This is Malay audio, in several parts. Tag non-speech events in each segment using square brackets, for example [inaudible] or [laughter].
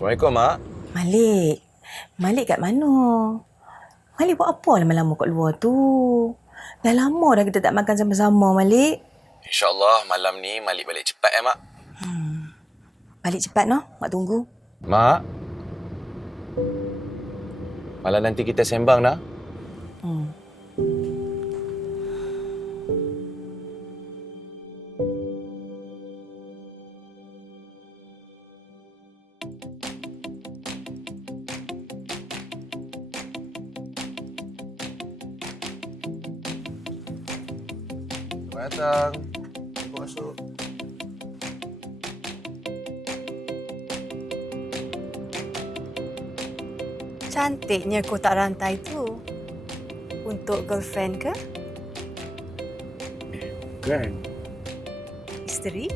Assalamualaikum, Mak. Malik. Malik kat mana? Malik buat apa lama-lama kat luar tu? Dah lama dah kita tak makan sama-sama, Malik. InsyaAllah malam ni Malik balik cepat eh, Mak. Balik cepat, noh. Mak tunggu. Mak. Malam nanti kita sembang dah. Hmm. Selamat datang. Masuk. Cantiknya kotak rantai tu. Untuk girlfriend ke? Kan? Isteri?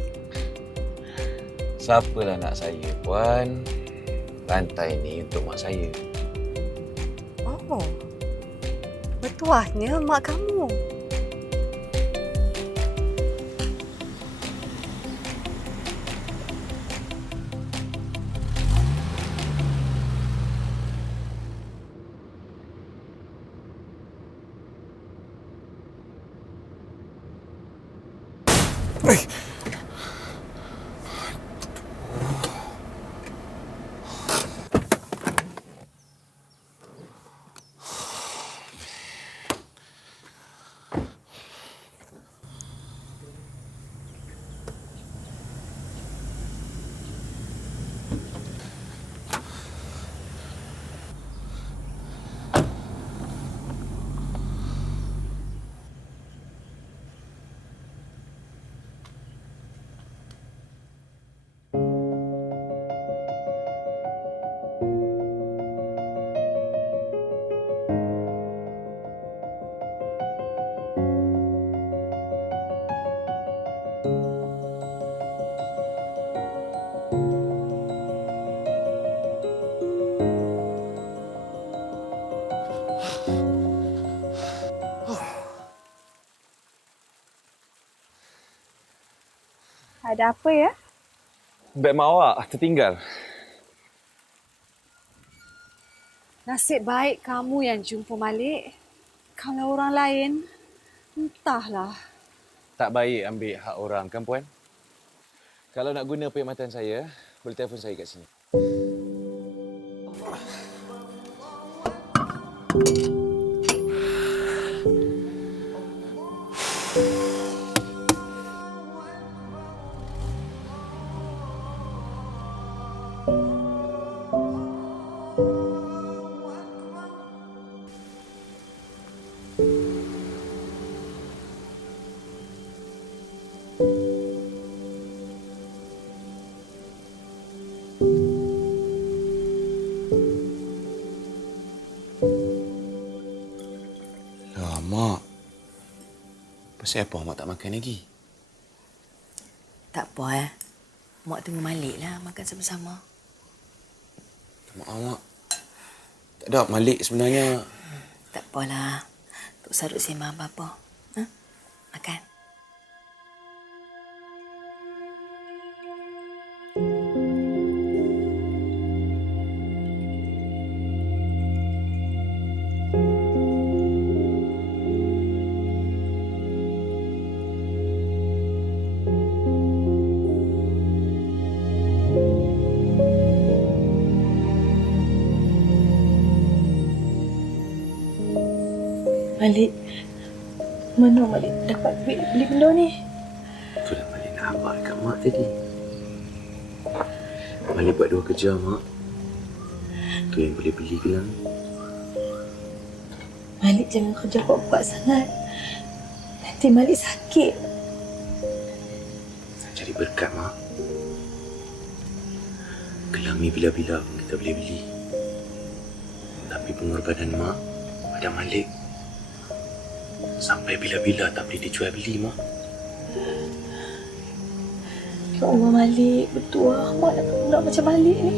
Siapalah nak saya, Puan? Rantai ni untuk mak saya. Oh. Bertuahnya mak kamu. Ay. Ada apa ya? Beg mak awak tertinggal. Nasib baik kamu yang jumpa Malik. Kalau orang lain, entahlah. Tak baik ambil hak orang kan, Puan? Kalau nak guna perkhidmatan saya, boleh telefon saya kat sini. Pasal apa Mak tak makan lagi? Tak apa, eh. Mak tunggu Malik lah makan sama-sama. Maaf, Mak. Tak ada Malik sebenarnya. Tak apalah. Tok Sarut sembang apa-apa. Ha? Makan. Malik. Mana Malik dapat duit beli benda ni? Itulah Malik nak abang dekat Mak tadi. Malik buat dua kerja, Mak. Tu yang boleh beli gelang. Malik jangan kerja kuat-kuat sangat. Nanti Malik sakit. Cari berkat, Mak. Gelang ni bila-bila pun kita boleh beli. Tapi pengorbanan Mak pada Malik sampai bila-bila tak boleh dijual beli, Mak. Ya Allah Malik, bertuah. Mak nak pula macam Malik ni.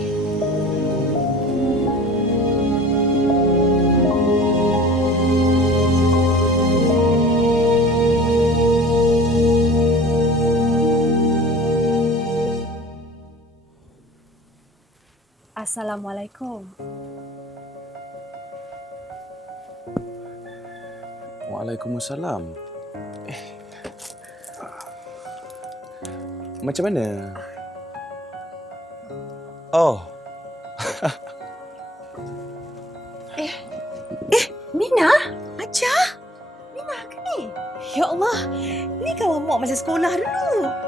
Assalamualaikum. Waalaikumsalam. Eh. Macam mana? Oh, [laughs] Mina? Aja? Mina ke ni? Ya Allah, ni kawan Mok masa sekolah dulu.